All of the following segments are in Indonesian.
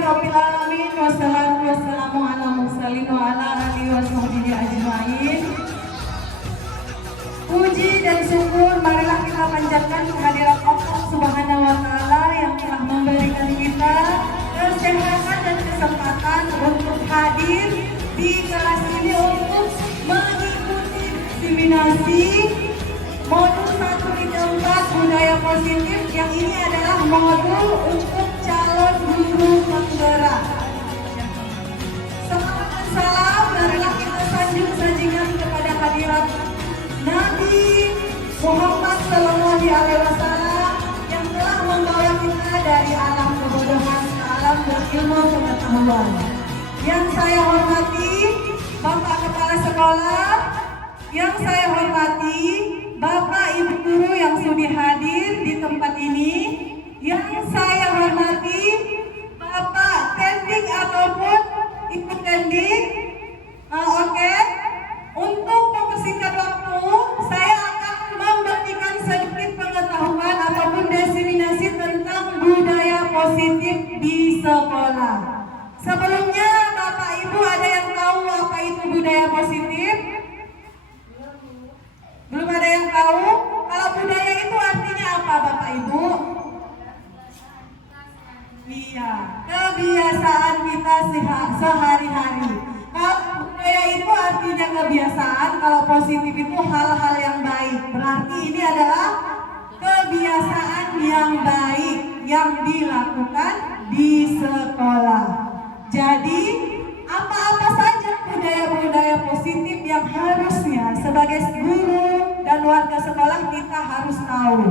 Alhamdulillahirabbil alamin wassalatu wassalamu ala mursalin wa ala alihi washabbihi ajmain. Puji dan syukur marilah kita panjatkan kehadirat Allah Subhanahu wa taala yang telah memberikan kita kesehatan dan kesempatan untuk hadir di kelas ini untuk mengikuti diseminasi modul 1 di tempat budaya positif, yang ini adalah modul untuk calon guru penggerak. Salam dan salam marilah kita sanjung sanjungan kepada hadirat Nabi Muhammad Sallallahu Alaihi Wasallam yang telah membawa kita dari alam kebodohan ke alam berilmu pengetahuan. Yang saya hormati Bapak Kepala Sekolah, yang saya hormati Bapak Ibu Guru yang sudah hadir di tempat ini, yang saya hormati Bapak Tending ataupun Ibu Tending. Oke. Untuk mempersingkat waktu, saya akan memberikan sedikit pengetahuan ataupun diseminasi tentang budaya positif di sekolah. Sebelumnya, Bapak Ibu ada yang tahu apa itu budaya positif? Belum ada yang tahu? Kalau budaya itu artinya apa, Bapak Ibu? Iya, kebiasaan kita sehari-hari. Kalau budaya itu artinya kebiasaan, kalau positif itu hal-hal yang baik. Berarti ini adalah kebiasaan yang baik yang dilakukan di sekolah. Jadi, apa-apa saja budaya-budaya positif yang harusnya sebagai guru dan warga sekolah kita harus tahu.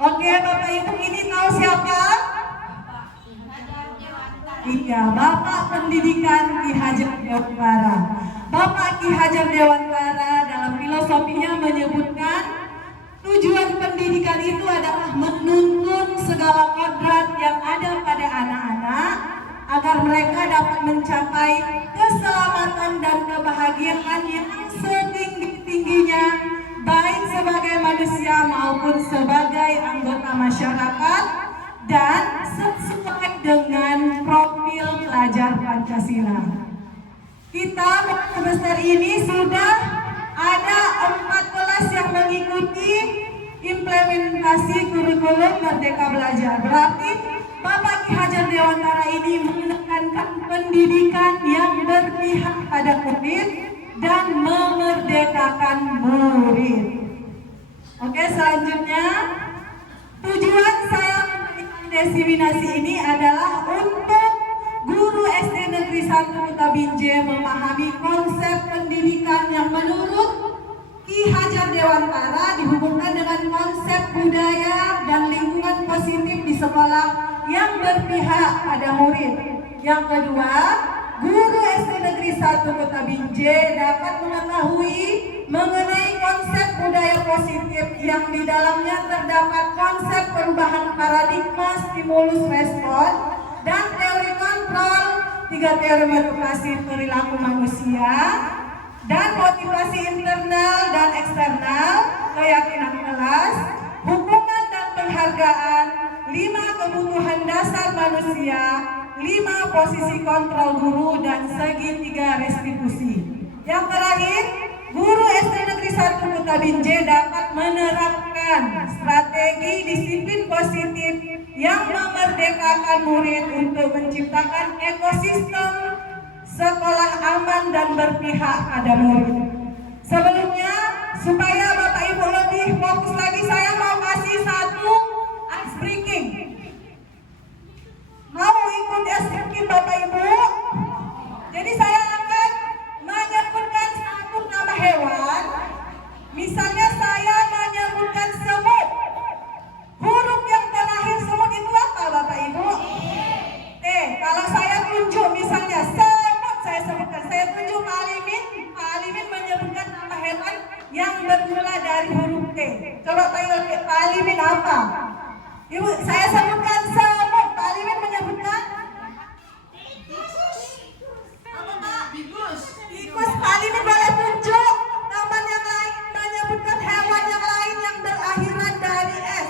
Oke, Bapak Ibu, ini tahu siapa? Iya, Bapak Pendidikan Ki Hajar Dewantara. Bapak Ki Hajar Dewantara dalam filosofinya menyebutkan tujuan pendidikan itu adalah menuntun segala kodrat yang ada pada anak-anak agar mereka dapat mencapai keselamatan dan kebahagiaan yang setinggi-tingginya, baik sebagai manusia maupun sebagai anggota masyarakat, dan sesuai dengan profil pelajar Pancasila. Kita semester ini sudah ada 4 kelas yang mengikuti implementasi kurikulum Merdeka Belajar. Berarti Bapak Ki Hajar Dewantara ini menekankan pendidikan yang berpihak pada murid dan memerdekakan murid. Oke, selanjutnya tujuan saya memberikan diseminasi ini adalah untuk guru SD Negeri 1 Kota Binjai memahami konsep pendidikan yang menurut Ki Hajar Dewantara dihubungkan dengan konsep budaya dan lingkungan positif di sekolah yang berpihak pada murid. Yang kedua, guru SD Negeri 1 Kota Binjai dapat mengetahui mengenai konsep budaya positif yang di dalamnya terdapat konsep perubahan paradigma stimulus respon dan teori kontrol, 3 teori motivasi perilaku manusia, dan motivasi internal dan eksternal, keyakinan kelas, hukuman dan penghargaan, 5 kebutuhan dasar manusia, 5 posisi kontrol guru, dan segitiga restitusi. Yang terakhir, guru SD Negeri 1 Kota Binjai dapat menerapkan strategi disiplin positif yang memerdekakan murid untuk menciptakan ekosistem sekolah aman dan berpihak pada murid. Sebelumnya, supaya Bapak Ibu lebih fokus lagi, saya mau kasih satu ice breaking. Mau ikut ice breaking Bapak Ibu? Jadi saya akan menyebutkan satu nama hewan. Misalnya saya menyebutkan semut. Huruf yang terakhir semut itu apa Bapak Ibu? Kalau saya tunjuk misalnya semut, saya sebutkan, saya tunjuk Pak Alimin menyebutkan nama hewan yang bermula dari huruf T. Coba panggil Pak Alimin apa? Ibu, saya sebutkan semut, Pak Alimin menyebutkan apa Pak? Tikus. Pak Alimin boleh tunjuk teman yang lain menyebutkan hewan yang lain yang berakhiran dari S.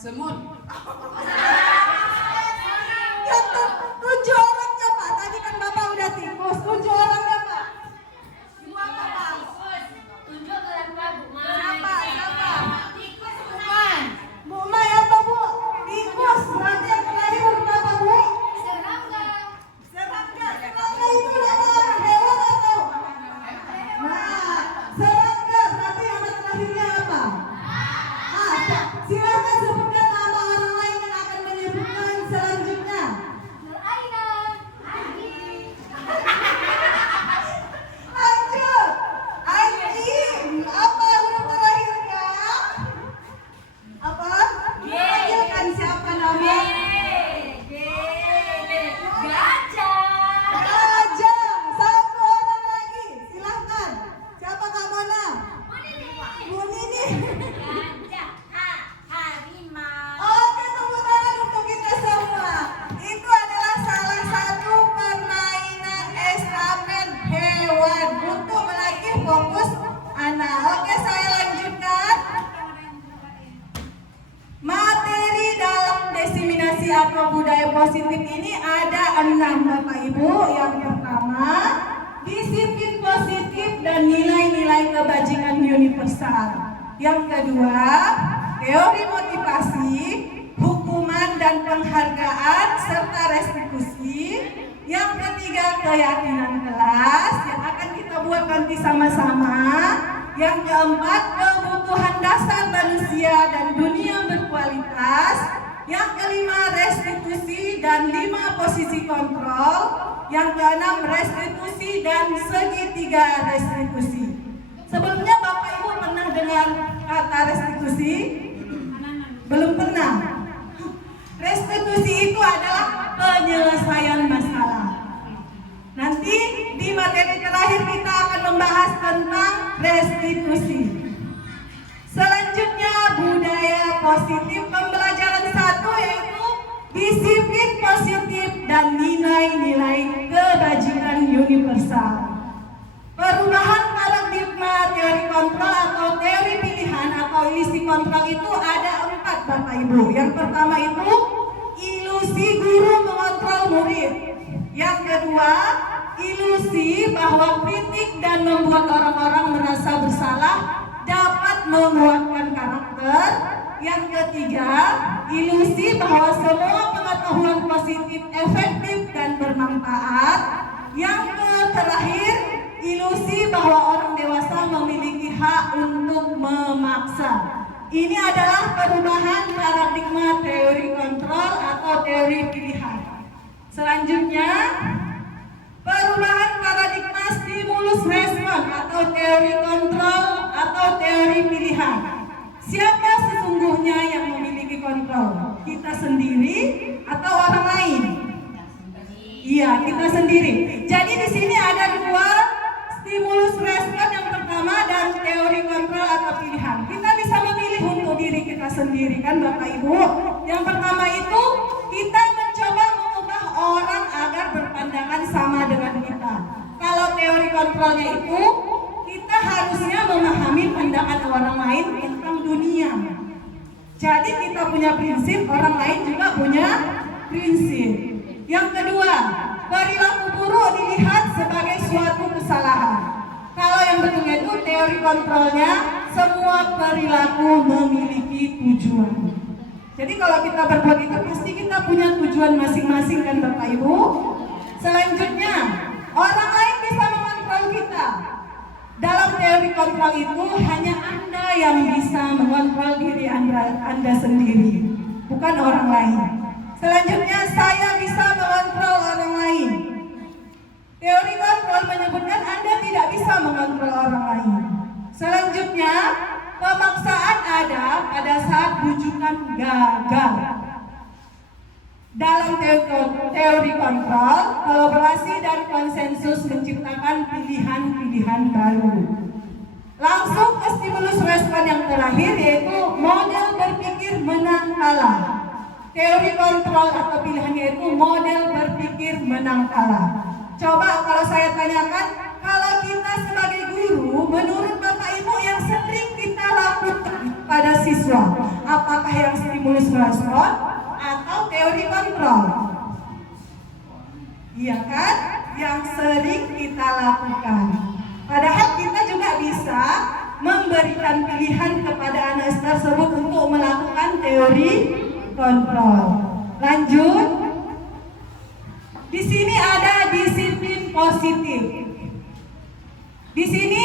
Semut. atau budaya positif ini ada 6 Bapak Ibu. Yang pertama, disiplin positif dan nilai-nilai kebajikan universal. Yang kedua, teori motivasi, hukuman dan penghargaan serta restitusi. Yang ketiga, keyakinan kelas yang akan kita buat nanti sama-sama. Yang keempat, kebutuhan dasar manusia dan dunia berkualitas. Yang kelima, restitusi dan 5 posisi kontrol. Yang keenam, restitusi dan segitiga restitusi. Sebelumnya Bapak Ibu pernah dengar kata restitusi? Belum pernah. Restitusi itu adalah penyelesaian masalah. Nanti di materi terakhir kita akan membahas tentang restitusi. Selanjutnya budaya positif, pembelajaran 1 yaitu disiplin positif dan nilai-nilai kebajikan universal. Perubahan paradigma teori kontrol atau teori pilihan atau ilusi kontrol itu ada 4 Bapak Ibu. Yang pertama itu ilusi guru mengontrol murid. Yang kedua, ilusi bahwa kritik dan membuat orang-orang merasa bersalah dapat menguatkan karakter. Yang ketiga, ilusi bahwa semua pengetahuan positif efektif dan bermanfaat. Yang terakhir, ilusi bahwa orang dewasa memiliki hak untuk memaksa. Ini adalah perubahan paradigma teori kontrol atau teori pilihan. Selanjutnya, perubahan paradigma stimulus respon atau teori kontrol atau teori pilihan. Siapa sesungguhnya yang memiliki kontrol? Kita sendiri atau orang lain? Iya, kita sendiri. Jadi di sini ada 2 stimulus respon, yang pertama, dan teori kontrol atau pilihan. Kita bisa memilih untuk diri kita sendiri kan Bapak Ibu. Yang pertama itu kita mencoba mengubah orang agar berpandangan sama dengan kita. Kalau teori kontrolnya itu kita harusnya memahami pandangan orang lain tentang dunia. Jadi kita punya prinsip, orang lain juga punya prinsip. Yang kedua, perilaku buruk dilihat sebagai suatu kesalahan. Kalau yang betulnya itu teori kontrolnya, semua perilaku memiliki tujuan. Jadi kalau kita berbuat itu pasti kita punya tujuan masing-masing kan Bapak Ibu. Selanjutnya, orang lain bisa mengontrol kita. Dalam teori kontrol itu hanya Anda yang bisa mengontrol diri Anda sendiri, bukan orang lain. Selanjutnya, saya bisa mengontrol orang lain. Teori kontrol menyebutkan Anda tidak bisa mengontrol orang lain. Selanjutnya, pemaksaan ada pada saat rujukan gagal. Dalam teori kontrol, kolaborasi dan konsensus menciptakan pilihan-pilihan baru. Langsung ke stimulus respon yang terakhir, yaitu model berpikir menang kalah. Teori kontrol atau pilihan yaitu model berpikir menang kalah. Coba kalau saya tanyakan, kalau kita sebagai guru, menurut Bapak Ibu yang sering kita lakukan pada siswa, apakah yang stimulus respon atau teori kontrol? Iya kan? Yang sering kita lakukan. Padahal kita juga bisa memberikan pilihan kepada anak tersebut untuk melakukan teori kontrol. Lanjut. Di sini ada disiplin positif. Di sini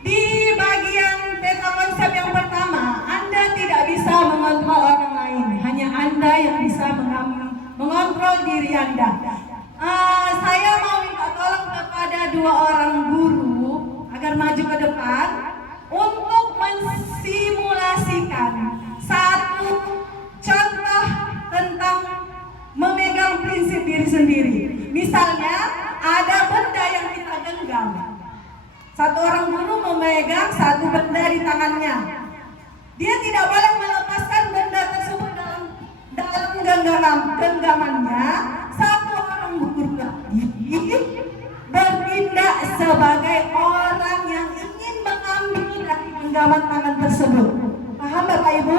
di bagian peta konsep yang pertama, Anda tidak bisa mengontrol orang lain, hanya Anda yang bisa mengontrol diri Anda. Saya mau minta tolong kepada 2 orang guru agar maju ke depan untuk mensimulasikan satu contoh tentang memegang prinsip diri sendiri. Misalnya ada benda yang kita genggam. Satu orang guru memegang satu benda di tangannya. Dia tidak boleh melepaskan benda tersebut dalam genggamannya. Satu orang guru lagi bertindak sebagai orang yang ingin mengambil dari genggaman tangan tersebut. Paham Bapak Ibu?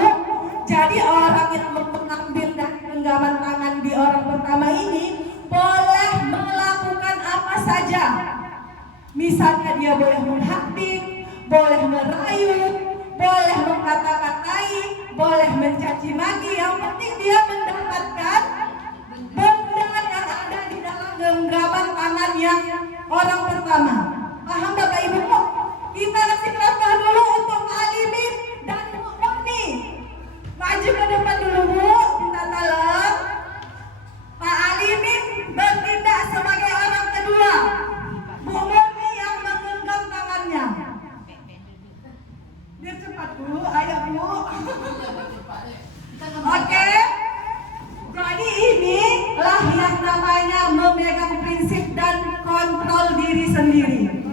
Jadi orang yang mengambil dari genggaman tangan Misalnya dia boleh menghakim, boleh merayu, boleh mengkata-katai, boleh mencaci maki. Yang penting dia mendapatkan benda yang ada di dalam genggaman tangan yang orang pertama. Paham Bapak Ibu? Kita kasih kerapah dulu untuk Pak Alimin dan Bu Murni. Maju ke depan dulu Bu, minta tolong. Pak Alimin bertindak sebagai orang kedua, Bu Murni yang menggenggam tangannya. Biar cepat Bu, ayo Bu. Oke. Jadi inilah yang namanya memegang prinsip dan kontrol diri sendiri.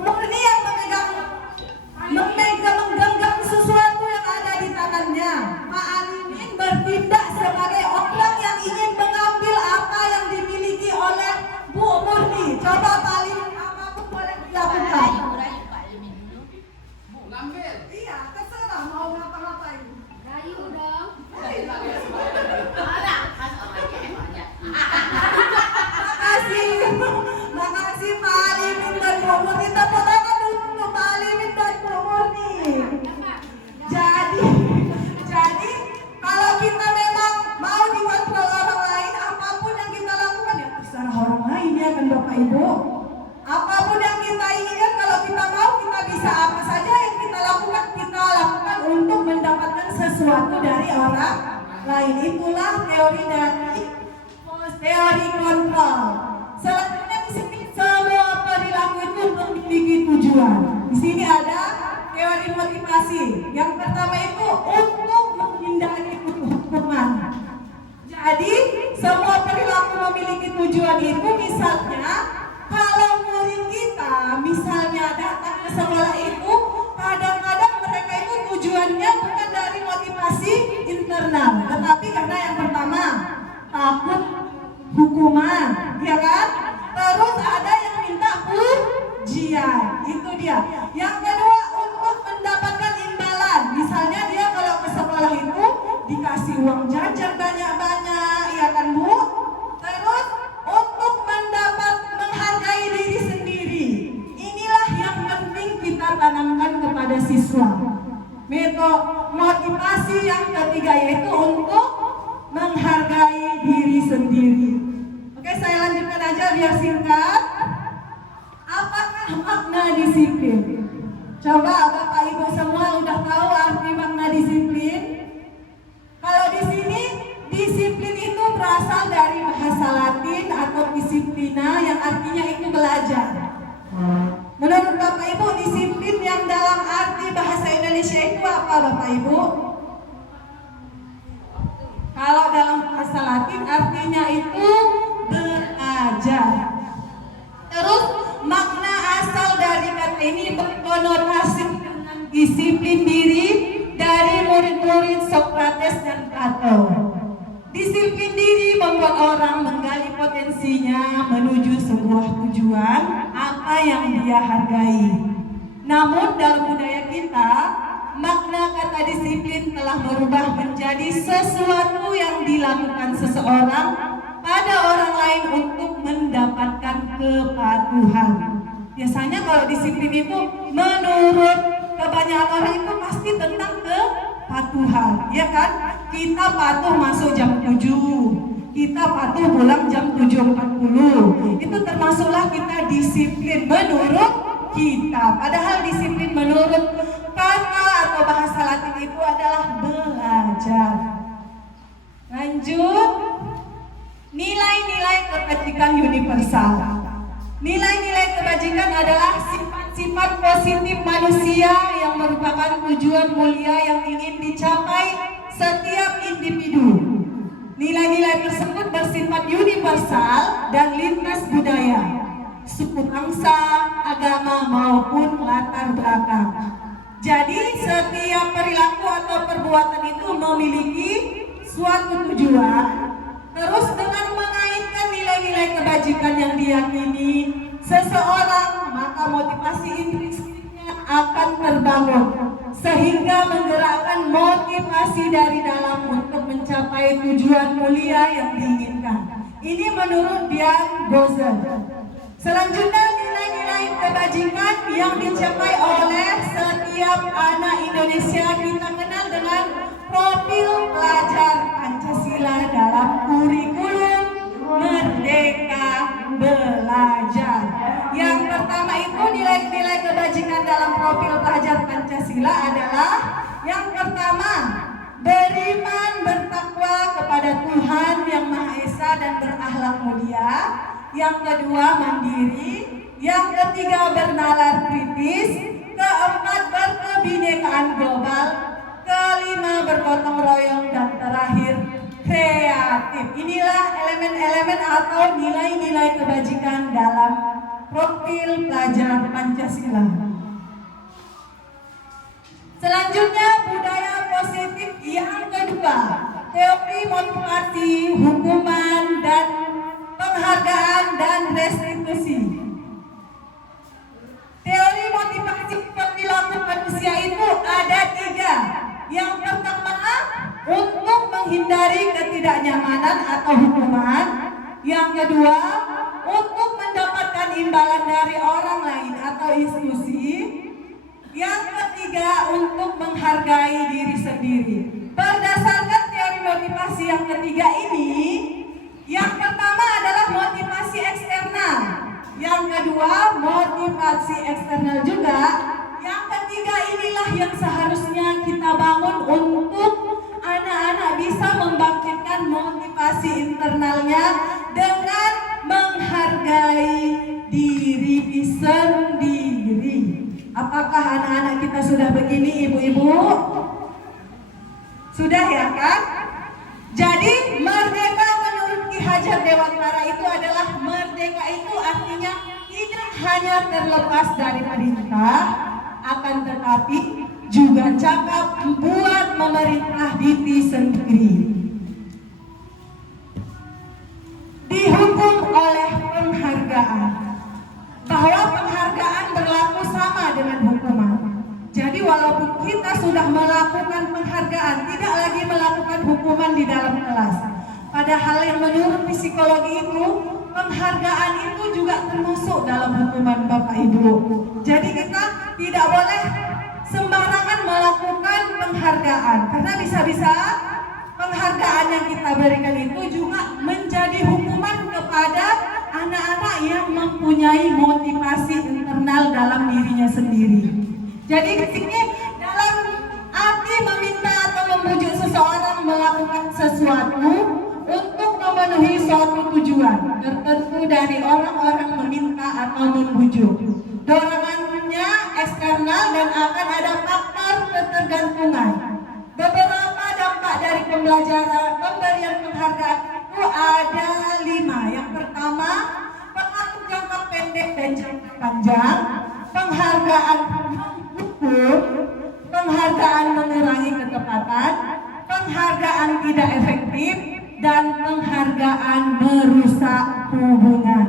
Murni yang menggenggam sesuatu yang ada di tangannya. Pak Alimin bertindak sebagai orang yang ingin mengambil apa yang dimiliki oleh Bu Murni. Coba Pak Alimin apapun boleh dilakukan. Iya, terserah mau ngapa-ngapain. Rayu dong. Makasih Pak Alimin dan Bu Murni. Tepuk tangan dulu untuk Pak Alimin dan Bu Murni. Jadi kalau kita memang mau dikontrol orang lain, apapun yang kita lakukan ya terserah orang lain ya kan Bapak Ibu. Apapun yang kita inginkan, kalau kita mau kita bisa apa saja yang kita lakukan untuk mendapatkan sesuatu dari orang lain. Itulah teori dari teori kontrol. Selanjutnya di sini semua perilaku itu memiliki tujuan. Di sini ada teori motivasi. Yang pertama itu untuk menghindari hukuman. Jadi semua perilaku memiliki tujuan itu. Misalnya kalau murid kita misalnya datang ke sekolah itu, kadang-kadang mereka itu tujuannya bukan dari motivasi internal, tetapi karena yang pertama takut hukuman, ya kan? Terus ada yang minta ujian, itu dia. Yang kedua untuk mendapatkan imbalan, misalnya dia kalau ke sekolah itu dikasih uang jajan banyak-banyak, ya kan Bu? Terus untuk menghargai diri sendiri. Inilah yang penting kita tanamkan kepada siswa. Metode motivasi yang ketiga yaitu untuk menghargai diri sendiri. Oke, saya lanjutkan aja biar singkat. Apakah makna disiplin? Coba Bapak Ibu semua udah tahu arti makna disiplin? Kalau di sini disiplin itu berasal dari bahasa Latin atau disiplina yang artinya itu belajar. Menurut Bapak Ibu, disiplin yang dalam arti bahasa Indonesia itu apa Bapak Ibu? Kalau dalam bahasa Latin artinya itu belajar. Terus makna asal dari kata ini berkonotasi dengan disiplin diri dari murid-murid Socrates dan Plato. Disiplin diri membuat orang menggali potensinya menuju sebuah tujuan apa yang dia hargai. Namun dalam budaya kita, makna kata disiplin telah berubah menjadi sesuatu yang dilakukan seseorang pada orang lain untuk mendapatkan kepatuhan. Biasanya kalau disiplin itu menurut kebanyakan orang itu pasti tentang kepatuhan, ya kan? Kita patuh masuk jam 7, kita patuh pulang jam 7.40. Itu termasuklah kita disiplin menurut kita. Padahal disiplin menurut kata atau bahasa Latin itu adalah belajar. Lanjut, nilai-nilai kebajikan universal. Nilai-nilai kebajikan adalah sifat-sifat positif manusia yang merupakan tujuan mulia yang ingin dicapai setiap individu. Nilai-nilai tersebut bersifat universal dan lintas budaya, suku bangsa, agama maupun latar belakang. Jadi setiap perilaku atau perbuatan itu memiliki suatu tujuan. Terus dengan mengaitkan nilai-nilai kebajikan yang diyakini seseorang, maka motivasi intrinsiknya akan terbangun sehingga menggerakkan motivasi dari dalam untuk mencapai tujuan mulia yang diinginkan. Ini menurut Dian Bozon. Selanjutnya nilai-nilai nilai kebajikan yang dicapai oleh setiap anak Indonesia kita kenal dengan profil pelajar Pancasila dalam kurikulum Merdeka Belajar. Yang pertama itu nilai-nilai kebajikan dalam profil pelajar Pancasila adalah yang pertama, beriman bertakwa kepada Tuhan Yang Maha Esa dan berakhlak mulia. Yang kedua, mandiri. Yang ketiga, bernalar kritis. Keempat, berkebinekaan global. Kelima, bergotong royong. Dan terakhir, kreatif. Inilah elemen-elemen atau nilai-nilai kebajikan dalam profil pelajar Pancasila. Selanjutnya, budaya positif yang kedua, teori motivasi, hukuman, dan penghargaan dan restitusi. Teori motivasi perilaku manusia itu ada 3. Yang pertama, untuk menghindari ketidaknyamanan atau hukuman. Yang kedua, untuk mendapatkan imbalan dari orang lain atau institusi. Yang ketiga, untuk menghargai diri sendiri. Berdasarkan teori motivasi yang ketiga ini, yang pertama adalah motivasi eksternal. Yang kedua, motivasi eksternal juga. Yang ketiga inilah yang seharusnya kita bangun untuk anak-anak bisa membangkitkan motivasi internalnya dengan menghargai diri sendiri. Apakah anak-anak kita sudah begini, ibu-ibu? Sudah ya kan? Jadi merdeka menurut Ki Hajar Dewantara itu adalah merdeka itu artinya tidak hanya terlepas dari perintah, akan tetapi juga cakap buat memerintah diri sendiri. Dihukum oleh penghargaan. Bahwa penghargaan berlaku sama dengan hukuman. Jadi walaupun kita sudah melakukan penghargaan, tidak lagi melakukan hukuman di dalam kelas. Padahal yang menurut psikologi itu, penghargaan itu juga termasuk dalam hukuman Bapak Ibu. Jadi kita tidak boleh sembarangan melakukan penghargaan. Karena bisa-bisa penghargaan yang kita berikan itu juga menjadi hukuman kepada anak-anak yang mempunyai motivasi internal dalam dirinya sendiri. Jadi di sini dalam arti meminta atau membujuk seseorang melakukan sesuatu untuk memenuhi suatu tujuan tertentu dari orang-orang meminta atau membujuk. Dorongannya eksternal dan akan ada faktor ketergantungan. Beberapa dampak dari pemberian penghargaan itu ada 5. Yang pertama, pengaruh jangka pendek dan jangka panjang, penghargaan mengukur, penghargaan mengurangi ketepatan, penghargaan tidak efektif, dan penghargaan merusak hubungan.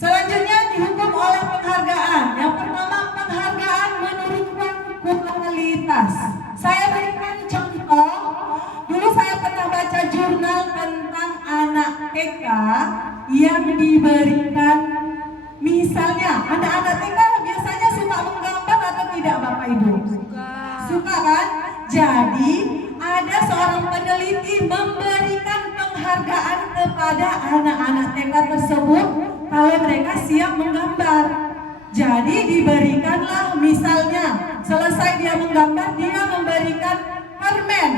Selanjutnya dihukum oleh penghargaan. Yang pertama, penghargaan menurunkan kualitas. Saya berikan contoh. Dulu saya pernah baca jurnal tentang anak TK yang diberikan, misalnya anak-anak TK biasanya suka menggambar atau tidak Bapak Ibu? Suka kan? Jadi ada seorang peneliti memberikan penghargaan kepada anak-anak TK tersebut kalau mereka siap menggambar. Jadi diberikanlah misalnya selesai dia menggambar, dia memberikan permen.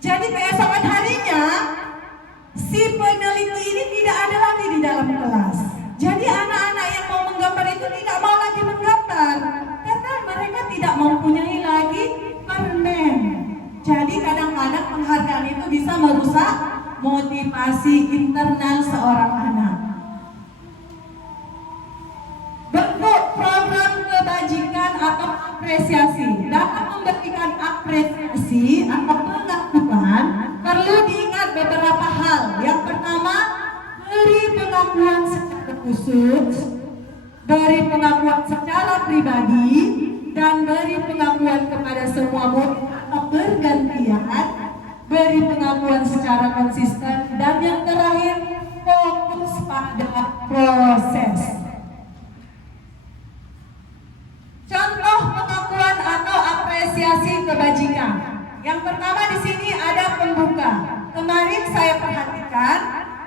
Jadi keesokan harinya si peneliti ini tidak ada lagi di dalam kelas. Jadi anak-anak yang mau menggambar itu tidak mau lagi menggambar karena mereka tidak mempunyai lagi permen. Jadi kadang-kadang penghargaan itu bisa merusak motivasi internal seorang anak. Bentuk program kebajikan atau apresiasi. Dalam memberikan apresiasi atau pengakuan perlu diingat beberapa hal. Yang pertama, beri pengakuan secara khusus, beri pengakuan secara pribadi, dan beri pengakuan kepada semua murid atau bergantian, beri pengakuan secara konsisten, dan yang terakhir fokus pada Yang pertama di sini ada pembuka. Kemarin saya perhatikan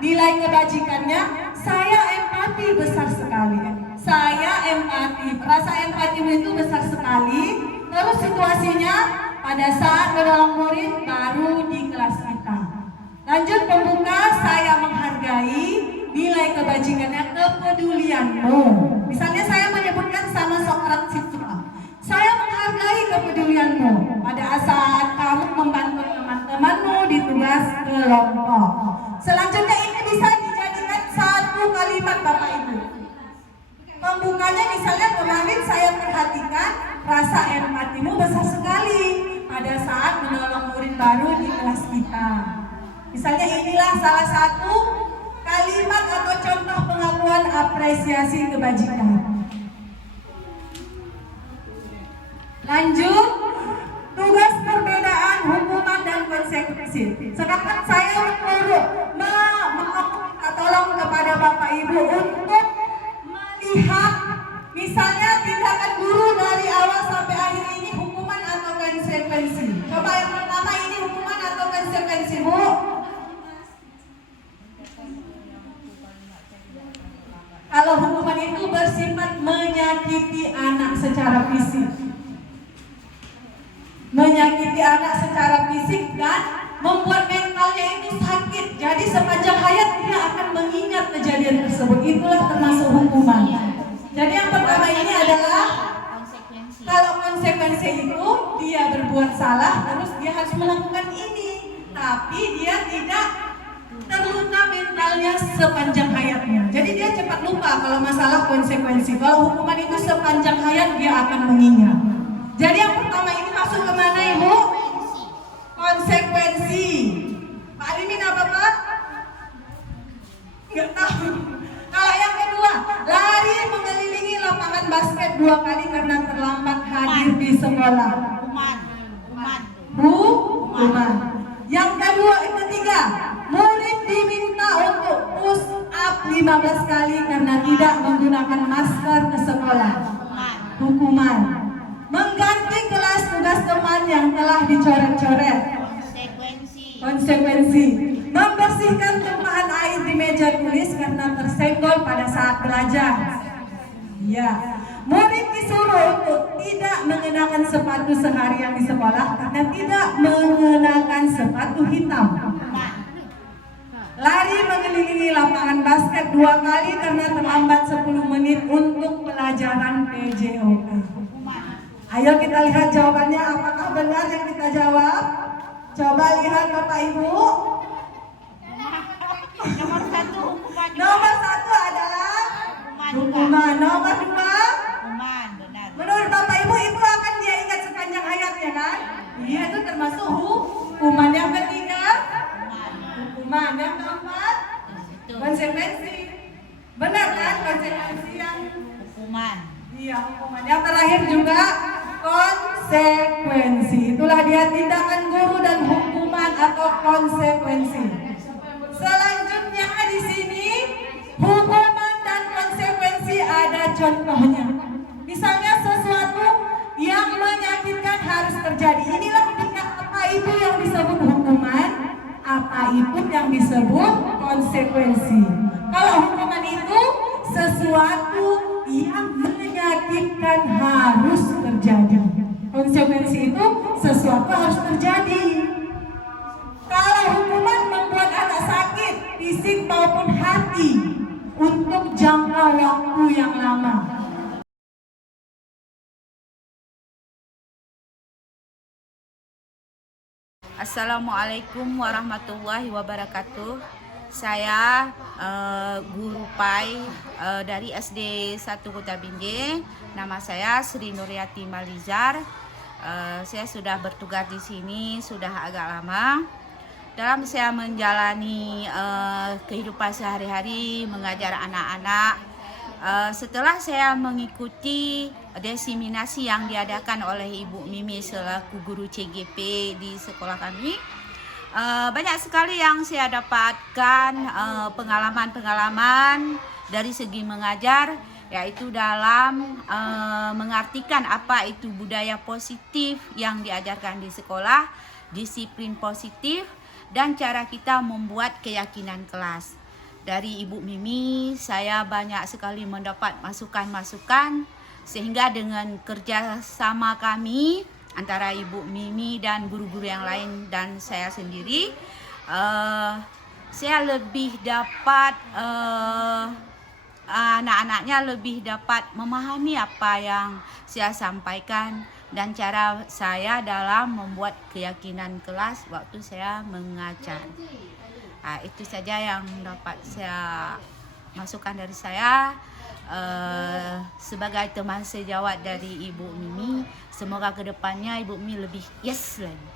nilai kebajikannya, saya empati besar sekali. Saya empati, rasa empati itu besar sekali. Terus situasinya pada saat menolong murid baru di kelas kita. Lanjut pembuka, saya menghargai nilai kebajikannya, kepedulianmu. Misalnya saya menyebutkan sama seorang siswa, saya menghargai kepedulianmu pada saat kamu membantu teman-temanmu di tugas kelompok. Selanjutnya ini bisa dijadikan satu kalimat Bapak Ibu. Pembukanya misalnya kemarin saya perhatikan rasa empatimu besar sekali pada saat menolong murid baru di kelas kita. Misalnya inilah salah satu kalimat atau contoh pengakuan apresiasi kebajikan. Lanjut, tugas perbedaan hukuman dan konsekuensi. Sekarang saya tolong kepada Bapak Ibu untuk melihat misalnya tindakan guru dari awal sampai akhir ini hukuman atau konsekuensi. Coba yang pertama ini hukuman atau konsekuensi, Bu? Kalau hukuman itu bersifat menyakiti anak secara fisik. Menyakiti anak secara fisik dan membuat mentalnya itu sakit. Jadi sepanjang hayat dia akan mengingat kejadian tersebut. Itulah termasuk hukuman. Jadi yang pertama ini adalah kalau konsekuensi itu dia berbuat salah terus dia harus melakukan ini, tapi dia tidak terluka mentalnya sepanjang hayatnya. Jadi dia cepat lupa kalau masalah konsekuensi. Kalau hukuman itu sepanjang hayat dia akan mengingat. Jadi yang pertama ini masuk kemana Ibu? Konsekuensi. Pak Alimin apa Pak? Nggak tahu. Kalau yang kedua, lari mengelilingi lapangan basket 2 kali karena terlambat hadir di sekolah. Hukuman. Yang kedua, ketiga, murid diminta untuk push up 15 kali karena tidak menggunakan masker ke sekolah. Hukuman. Mengganti kelas tugas teman yang telah dicoret-coret. Konsekuensi. Membersihkan tumpahan air di meja tulis karena tersenggol pada saat belajar. Ya. Murid disuruh untuk tidak mengenakan sepatu seharian di sekolah karena tidak mengenakan sepatu hitam. Lari mengelilingi lapangan basket 2 kali karena terlambat 10 menit untuk pelajaran PJOK. Ayo kita lihat jawabannya, apakah benar yang kita jawab? Coba lihat Bapak Ibu. Nomor 1 adalah hukuman. Nomor 2 menurut Bapak Ibu itu akan dia ingat sepanjang hayat ya kan? Iya, itu termasuk hukuman. Yang ketiga hukuman. Yang keempat konsekuensi. Benar kan konsekuensi yang hukuman? Iya, hukuman. Yang terakhir juga konsekuensi. Itulah dia tindakan guru dan hukuman atau konsekuensi. Selanjutnya di sini hukuman dan konsekuensi ada contohnya. Misalnya sesuatu yang menyakitkan harus terjadi. Inilah apa itu yang disebut hukuman, apa itu yang disebut konsekuensi. Kalau hukuman itu sesuatu yang menyakitkan harus terjadi. Konsekuensi itu sesuatu harus terjadi. Kalau hukuman membuat anak sakit, fisik maupun hati untuk jangka waktu yang lama. Assalamualaikum warahmatullahi wabarakatuh. Saya guru PAI dari SD 1 Kota Binjai. Nama saya Sri Nuryati Malizar. Saya sudah bertugas di sini sudah agak lama. Dalam saya menjalani kehidupan sehari-hari mengajar anak-anak, setelah saya mengikuti diseminasi yang diadakan oleh Ibu Mimi selaku guru CGP di sekolah kami, banyak sekali yang saya dapatkan pengalaman-pengalaman dari segi mengajar, yaitu dalam mengartikan apa itu budaya positif yang diajarkan di sekolah disiplin positif, dan cara kita membuat keyakinan kelas. Dari Ibu Mimi, saya banyak sekali mendapat masukan-masukan, sehingga dengan kerjasama kami antara Ibu Mimi dan guru-guru yang lain dan saya sendiri, saya lebih dapat anak-anaknya lebih dapat memahami apa yang saya sampaikan dan cara saya dalam membuat keyakinan kelas waktu saya mengajar. Itu saja yang dapat saya masukkan dari saya sebagai teman sejawat dari Ibu Mimi. Semoga kedepannya Ibu Mimi lebih yes lagi.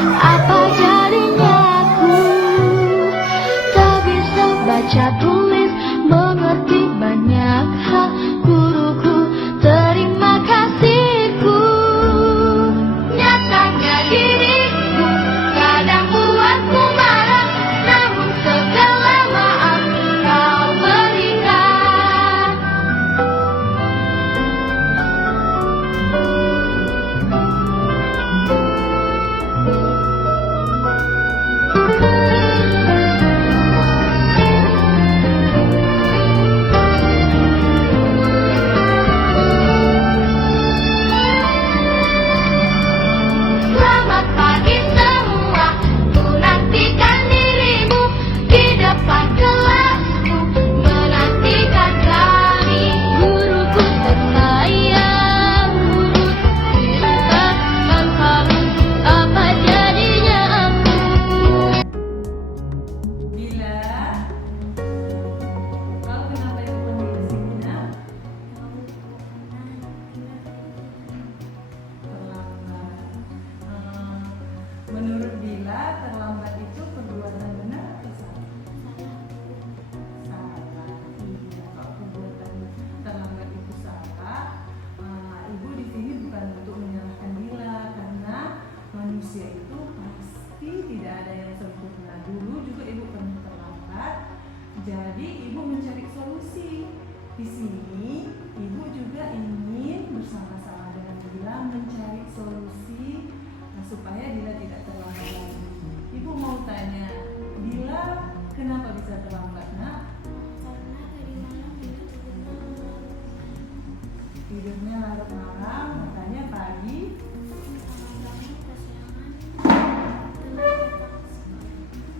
Apa jadinya aku tak bisa baca tulis, mengerti banyak hal. Guruku, terima kasihku. Nyatanya diriku kadang buatku marah, namun segala maaf kau berikan. Selamat pagi semua, ku nantikan dirimu di depan kelasku, menantikan kami. Guruku tersayang, guru tercinta, tanpamu apa jadinya aku? Bila kau kenapa ibu panggil ke sini nak? Terlambat. Menurut Bila, terlambat itu perbuatan benar atau salah? Salah. Iya, kalau perbuatan terlambat itu salah, ibu di sini bukan untuk menyalahkan Bila, karena manusia itu pasti tidak ada yang sempurna. Dulu juga ibu pernah terlambat, jadi ibu mencari solusi. Di sini ibu juga ingin bersama-sama dengan Bila mencari solusi supaya Bila tidak terlambat lagi. Ibu mau tanya, Bila kenapa bisa terlambat nak? Karena tadi malam Tidurnya larut malam, makanya pagi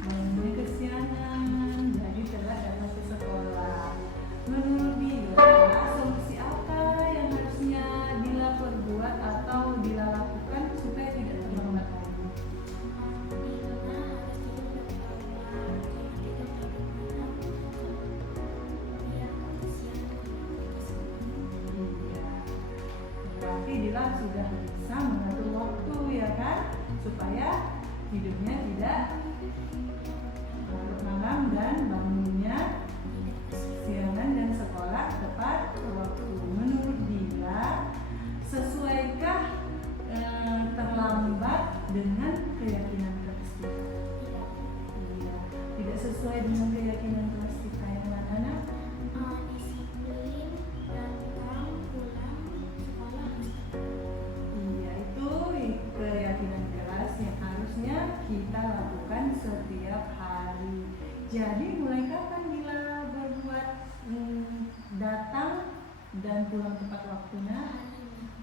bangunnya kesiangan, jadi telat datang ke sekolah. Menurut Bila, solusi apa yang harusnya Bila perbuat atau Bila lakukan supaya tidak terlambat lagi? Iya. Berarti Bila sudah bisa mengatur waktu ya kan, supaya hidupnya tidak larut malam dan bangunnya siangan dan sekolah tepat waktu. Menurut Bila, sesuaikah terlambat dengan keyakinan keras kita? Iya. Tidak sesuai dengan keyakinan keras kita yang mana nak? disiplin dan pulang sekolah harus Iya, itu keyakinan keras yang harusnya kita lakukan setiap hari. Jadi mulai kapan Bila berbuat datang dan pulang tepat waktunya?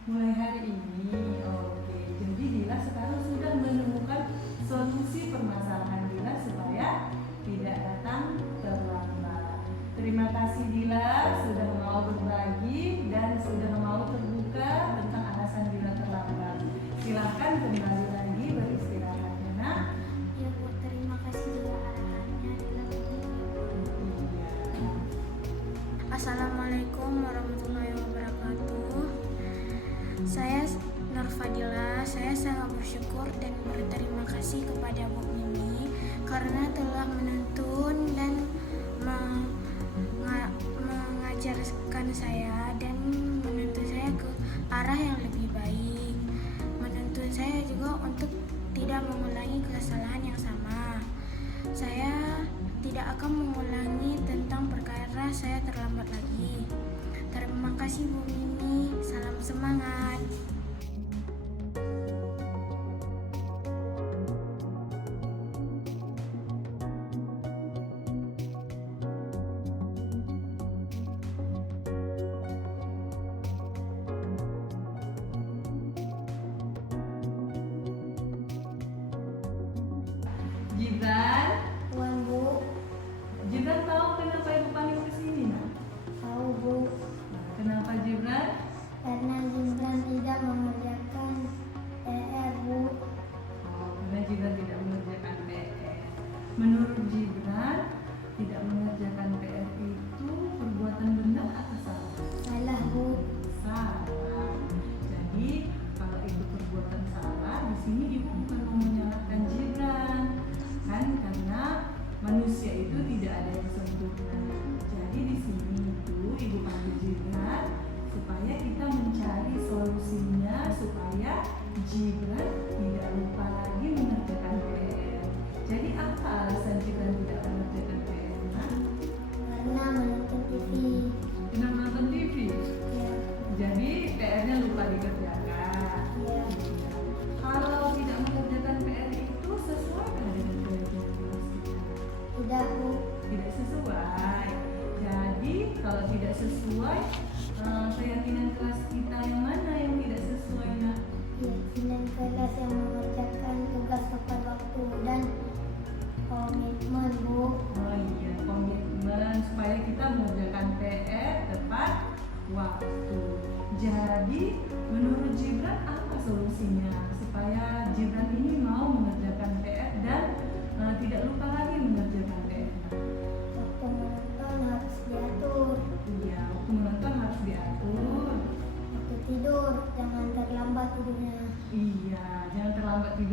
Mulai hari ini. Oke. Jadi Bila sekarang sudah menemukan solusi permasalahan Bila supaya tidak datang terlambat. Terima kasih Bila sudah mau berbagi dan sudah mau terbuka tentang alasan Bila terlambat. Silahkan kembali lagi beristirahat ya nak. Ya Bu, terima kasih juga arahannya. Iya. Assalamualaikum warahmatullahi wabarakatuh. Saya Nur Fadila. Saya sangat bersyukur dan berterima kasih kepada Bu Mimi karena telah menuntun dan mengajarkan saya dan menuntun saya ke arah yang lebih baik. Menuntun saya juga untuk tidak mengulangi kesalahan yang sama. Saya tidak akan mengulangi tentang perkara saya terlambat lagi. Terima kasih Bu Mimi. Salam semangat. Gibran, Tuan Bu, Gibran tahu kenapa ibu panggil ke sini nak? tahu Bu, Kenapa Gibran? karena Gibran tidak mengerjakan PR Bu. Karena Gibran tidak mengerjakan PR. Menurut Gibran, tidak mengerjakan PR itu perbuatan benar atau salah? Salah Bu. Salah. Jadi kalau itu perbuatan salah, di sini ibu bukan mau menyalahkan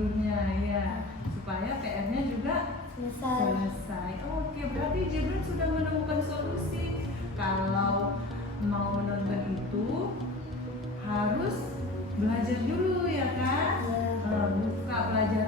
tidurnya ya, supaya PR-nya juga selesai. Oke, berarti Jibril sudah menemukan solusi. Kalau mau menonton itu harus belajar dulu ya kan? Buka pelajaran